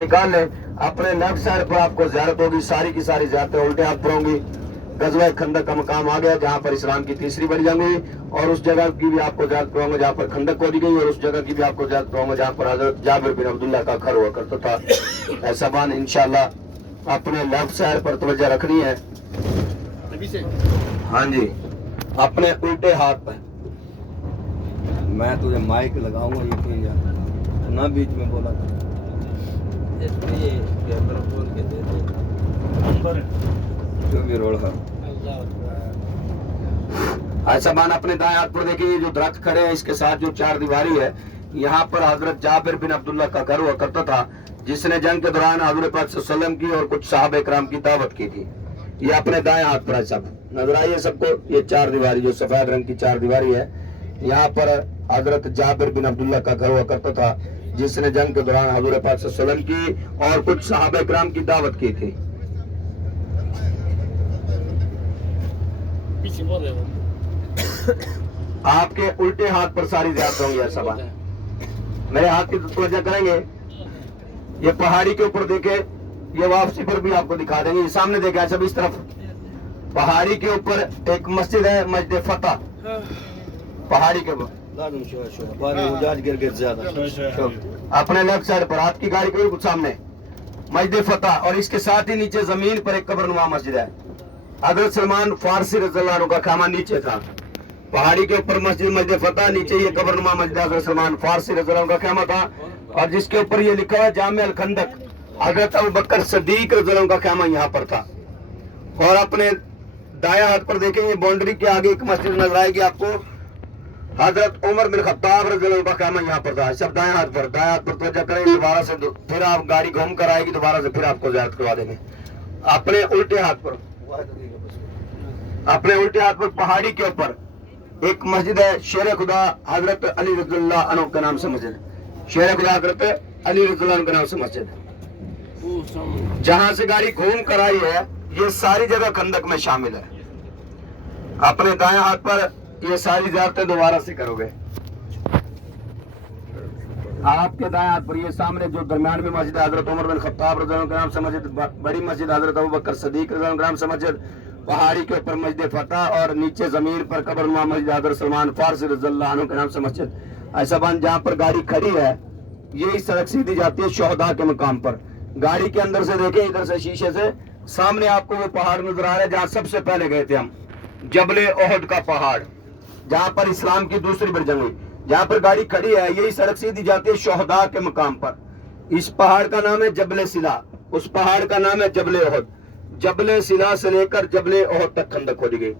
निकाल लें। अपने लेफ्ट साइड पर आपको ज़ियारत होगी, सारी की सारी ज़ियारतें उल्टे हाथ पर होंगी। गज़वा खंदक का मकाम आ गया जहाँ पर इस्लाम की तीसरी बड़ी जंग हुई, और उस जगह की भी आपको ज़ियारत करवाऊंगा जहाँ पर खंदक खोदी गई, और उस जगह की भी आपको ज़ियारत करवाऊंगा जहाँ पर हज़रत जाबिर बिन अब्दुल्लाह का घर हुआ करता था। ऐसा बान इंशाअल्लाह अपने लेफ्ट साइड पर तवज्जो रखनी है। हाँ जी, अपने उल्टे हाथ पर। मैं तुझे माइक लगाऊंगा, ये कोई यार ना बीच में बोला था। जो भी रोल है ऐसा बान अपने दाएं हाथ पर देखिए, ये जो दरख्त खड़े हैं इसके साथ जो चार दीवारी है, यहाँ पर हजरत जाबिर बिन अब्दुल्लाह का घर हुआ करता था, जिसने जंग के दौरान हजूर पाक सल्लल्लाहु अलैहि वसल्लम की और कुछ सहाबा इकराम की दावत की थी। ये अपने दाएं हाथ पर है, सब नजर आई है सबको। ये चार दीवारी जो सफेद रंग की चार दीवारी है, यहाँ पर हजरत जाबिर बिन अब्दुल्लाह का घर हुआ करता था, जिसने जंग के दौरान हजूर पाक सल्लल्लाहु अलैहि वसल्लम की और कुछ सहाबा इकराम की दावत की थी। आपके उल्टे हाथ पर सारी ज़ियारत होंगी। ऐसा बात मेरे हाथ की तवज्जो करेंगे। ये पहाड़ी के ऊपर देखे, ये वापसी पर भी आपको दिखा देंगे। ये सामने देखे, अच्छा इस तरफ पहाड़ी के ऊपर एक मस्जिद है, मस्जिद फतह। पहाड़ी के ऊपर अपने लेफ्ट साइड पर आपकी गाड़ी के बिल्कुल सामने मस्जिद फतह, और इसके साथ ही नीचे जमीन पर एक कब्रनुमा मस्जिद है। हजरत सलमान फारसी रज़ियल्लाहु अन्हु का खामा नीचे था। पहाड़ी के ऊपर मस्जिद फतह, नीचे ये कब्रनुमा मस्जिद हजरत सलमान फारसी रज़ियल्लाहु अन्हु का खामा था, और जिसके ऊपर ये लिखा है जामे अल खंदक। हजरत अबू बकर सिद्दीक रज़ियल्लाहु अन्हु का खामा यहाँ पर था। और अपने दाया हाथ पर देखें, ये बाउंड्री के आगे एक मस्जिद नजर आएगी आपको, हजरत उमर बिन खत्ताब रज़ियल्लाहु अन्हु का खामा यहाँ पर था। सब दाया हाथ पर तवज्जो करें। दोबारा से फिर आप गाड़ी घूम कर आएगी, दोबारा से फिर आपको ज़ियारत करवा देंगे। अपने उल्टे हाथ पर, अपने उल्टे हाथ पर पहाड़ी के ऊपर एक मस्जिद है, शेर खुदा हजरत अली रज़ियल्लाहु अन्हु के नाम से मस्जिद। शेर खुदा हजरत अली रज़ियल्लाहु अन्हु के नाम से मस्जिद, जहां से गाड़ी घूम कर आई है, ये सारी जगह खंदक में शामिल है। अपने दाएं हाथ पर ये सारी ज़ियारतें दोबारा से करोगे। आपके दाएं हाथ पर ये सामने जो दरमियान में मस्जिद हजरत उमर बिन खत्ताब रज़ियल्लाहु अन्हु के नाम से मस्जिद, बड़ी मस्जिद हजरत अबू बकर सिद्दीक रज़ियल्लाहु अन्हु के नाम से मस्जिद, पहाड़ी के ऊपर मस्जिद फतह, और नीचे जमीन पर कब्रनुमा मस्जिद हजरत सलमान फारसी रज़ियल्लाहु अन्हु के नाम से मस्जिद। ऐसा बान जहाँ पर गाड़ी खड़ी है, यही सड़क सीधी जाती है शोहदा के मकाम पर। गाड़ी के अंदर से देखें, इधर से शीशे से सामने आपको वो पहाड़ नजर आ रहा है जहाँ सबसे पहले गए थे हम, जबले ओहद का पहाड़, जहाँ पर इस्लाम की दूसरी बड़ी जंग हुई। जहाँ पर गाड़ी खड़ी है, यही सड़क सीधी जाती है शोहदा के मकाम पर। इस पहाड़ का नाम है जबले सिला, उस पहाड़ का नाम है जबले ओहद। जबले सिला से लेकर जबले ओहद तक खंदक खोदी गई।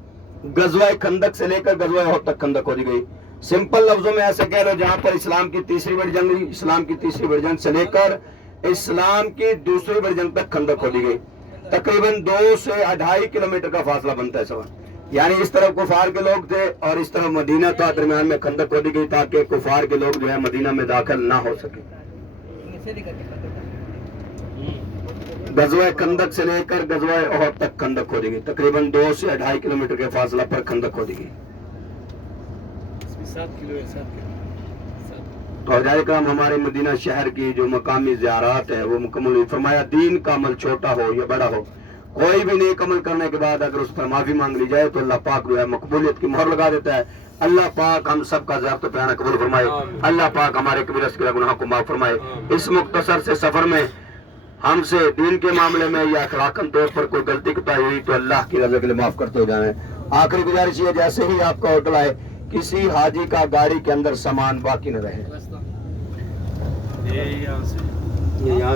गज़वा खंदक से लेकर गज़वा ओहद तक खंदक खोदी गई। सिंपल लफ्जों में ऐसे कह लो, जहाँ पर इस्लाम की तीसरी बड़ी जंग हुई, इस्लाम की तीसरी बड़ी जंग से लेकर इस्लाम की दूसरी बड़ी जंग तक खंदक खोदी गई। तकरीबन 2 से 2.5 किलोमीटर का फासला बनता है सवाल। यानी इस तरफ कुफार के लोग थे और इस तरफ मदीना था, दरमियान में खंदक खोदी गई ताकि कुफार के लोग जो है मदीना में दाखिल ना हो सके। गज़वा खंदक से लेकर गज़वा ओहद तक खंदक खोदी गई। तकरीबन 2 से 2.5 किलोमीटर के फासला पर खंदक खोदी गई। 7 किलो है, 7 किलो। तो हज़ार इकराम, हमारे मदीना शहर की जो मकामी ज़ियारत है वो मुकम्मल हुई। फरमाया दीन का अमल छोटा हो या बड़ा हो, कोई भी नेक अमल करने के बाद अगर उस पर माफी मांग ली जाए तो अल्लाह पाक जो है मकबूलियत की मोहर लगा देता है। अल्लाह पाक हम सब का ज़ियारत प्यारा कबूल फरमाए। अल्लाह पाक हमारे कबीरा सगीरा गुनाह को माफ फरमाए। इस मुख्तसर से सफर में हमसे दीन के मामले में या अखलाकन तौर पर कोई गलती कोताही हुई तो अल्लाह की रज़ा के लिए माफ करते हो जाए। आखिरी गुजारिश है, जैसे ही आपका होटल आए, किसी हाजी का गाड़ी के अंदर सामान बाकी न रहे। ये यहाँ